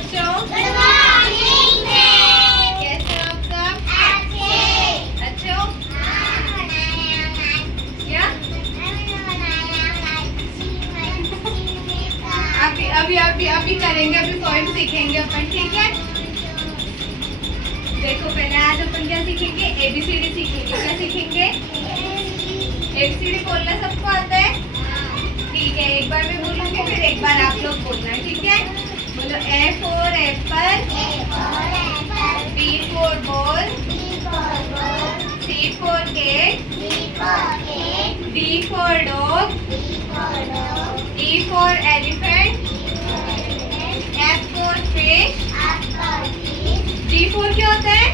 बच्चों? Good morning ma'am. कैसे हो आप सब? अच्छे। अच्छे हो? क्या? अभी करेंगे, अभी पॉइंट सीखेंगे अपन, ठीक है? देखो पहले आज अपन क्या सीखेंगे? ABCD सीखेंगे। क्या सीखेंगे? ABCD बोलना सबको आता है? ठीक है, एक बार मैं बोलूंगी फिर एक बार आप लोग बोलना, ठीक है? बोलो A for apple, B for ball, C for cat, D for dog, E for elephant, F for fish, G for क्या होता है?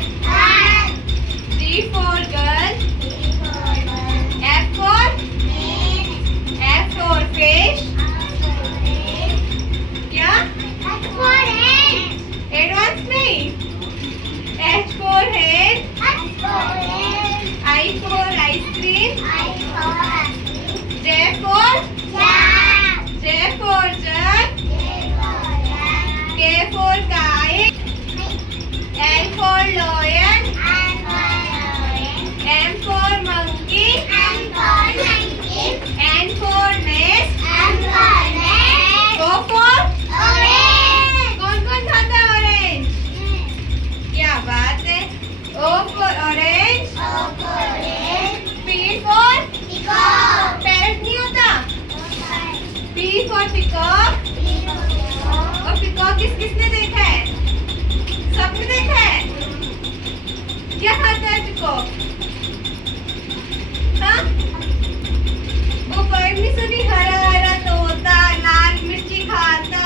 G for girl, F for fish, क्या? एडवांस नहीं, H for head, I for ice cream, J for jug, K for kite, L for lion, M for monkey, N for nest, O for कौन कौन खाता है orange? क्या बात है? O for orange, P for parrot नहीं होता, P for peacock, और peacock किसने देखा है? सबने देखा है? क्या खाता है peacock? हाँ? वो वर्ड नहीं सुनी? हरा हरा तोता लाल मिर्ची खाता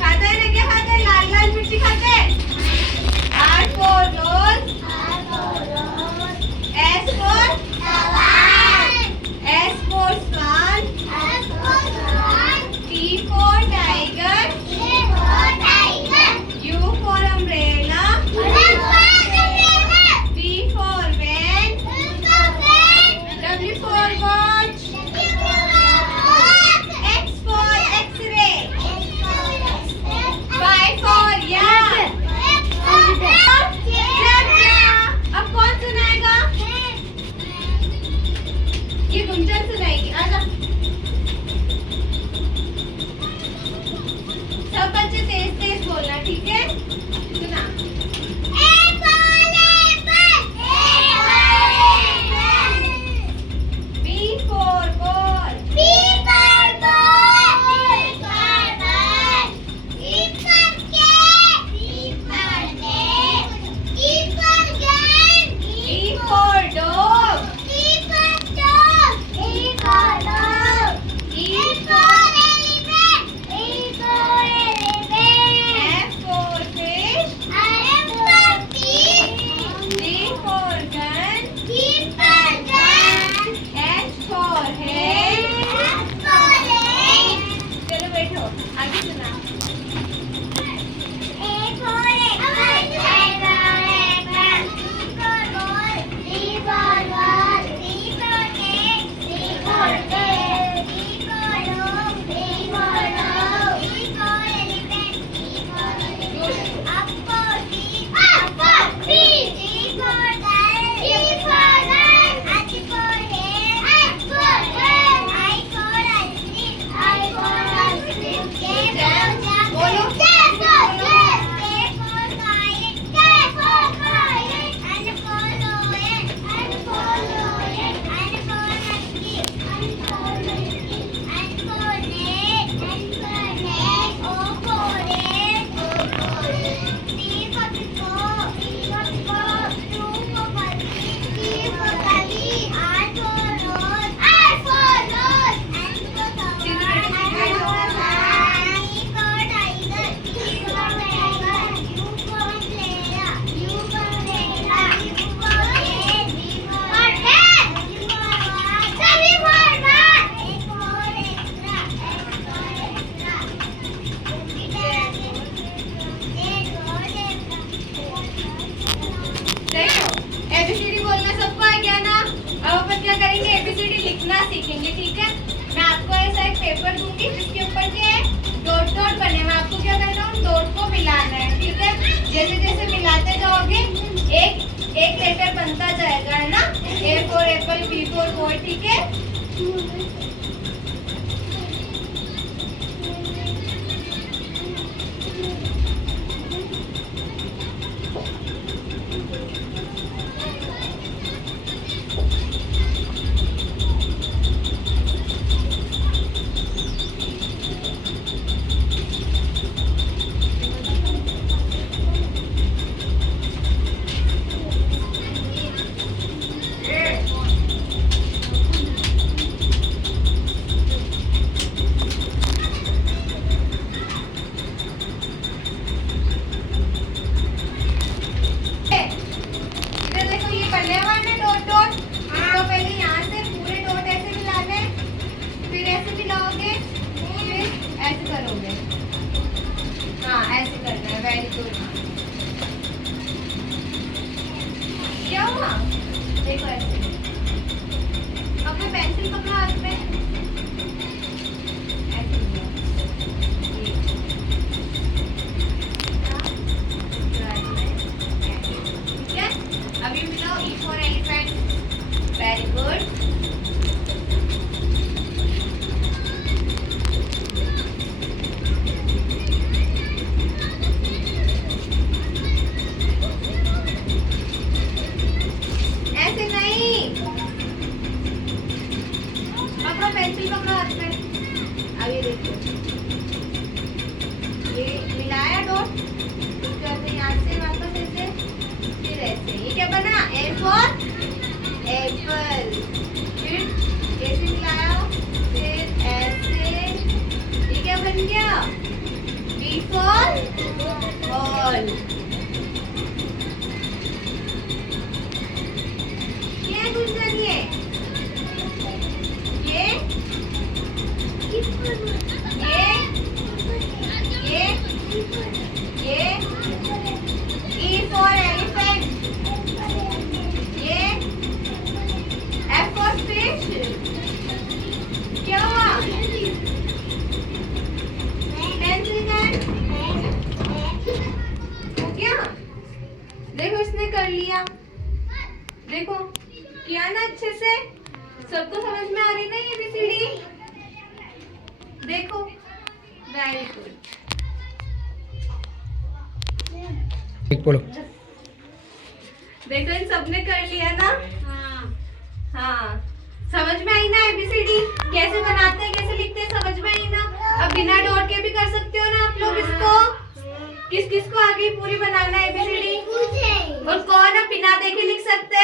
है ना? क्या खाता है? लाल लाल मिर्ची खाता है। R for rose, S for swan, T for tiger, U for umbrella, V for van, W for watch, X for X-ray, Y for yak, अब कौन सुनाएगा? ये गुंजन सुनाएगी। आजा सब बच्चे तेज तेज बोलना, ठीक है? सुना। B for ball, E for dog, E F for fish, G for gun, H for head। चलो बैठो, आगे सुना। लिखना सीखेंगे, ठीक है? मैं आपको ऐसा एक पेपर दूंगी जिसके ऊपर के डॉट डॉट बने, मैं आपको क्या करना है, डॉट एक लेटर बनता जाएगा, है ना। A for apple, B for boy, ठीक है। इधर देखो, ये बनने वाले डॉट डॉट। इसको पहले यहाँ से पूरे डॉट ऐसे मिलाने, फिर ऐसे मिलाओगे, फिर ऐसे करोगे। हाँ, ऐसे करना है। Very good. क्या हुआ? देखो ऐसे। अपने पेंसिल पकड़ो हाथ में, ऐसे किया। ठीक है। अभी मिलाओ E for elephant. Very good. ऐसे नहीं, पकड़ो पेंसिल, पकड़ो हाथ में। अभी देखो, ये मिलाया डॉट, करते यहाँ से वापस ऐसे, फिर ऐसे। ये क्या बना? A for apple। फिर ऐसे मिलाया, फिर ऐसे। ये क्या बन गया? B for ball। ये कुछ नहीं है। ये E for elephant. ये F for fish. क्या हुआ? पेंसिल का हो गया। देखो, इसने कर लिया। देखो, किया ना अच्छे से। सबको समझ में आ रही ना ये ABCD? देखो, वेरी गुड। एक बोलो। देखो, इन सबने कर लिया ना। हाँ, समझ में आई ना ABCD कैसे बनाते हैं, कैसे लिखते हैं, समझ में आई ना। अब बिना डॉट के भी कर सकते हो ना आप लोग इसको। किस किस को आगे पूरी बनाना है ABCD? और कौन अब बिना देखे लिख सकते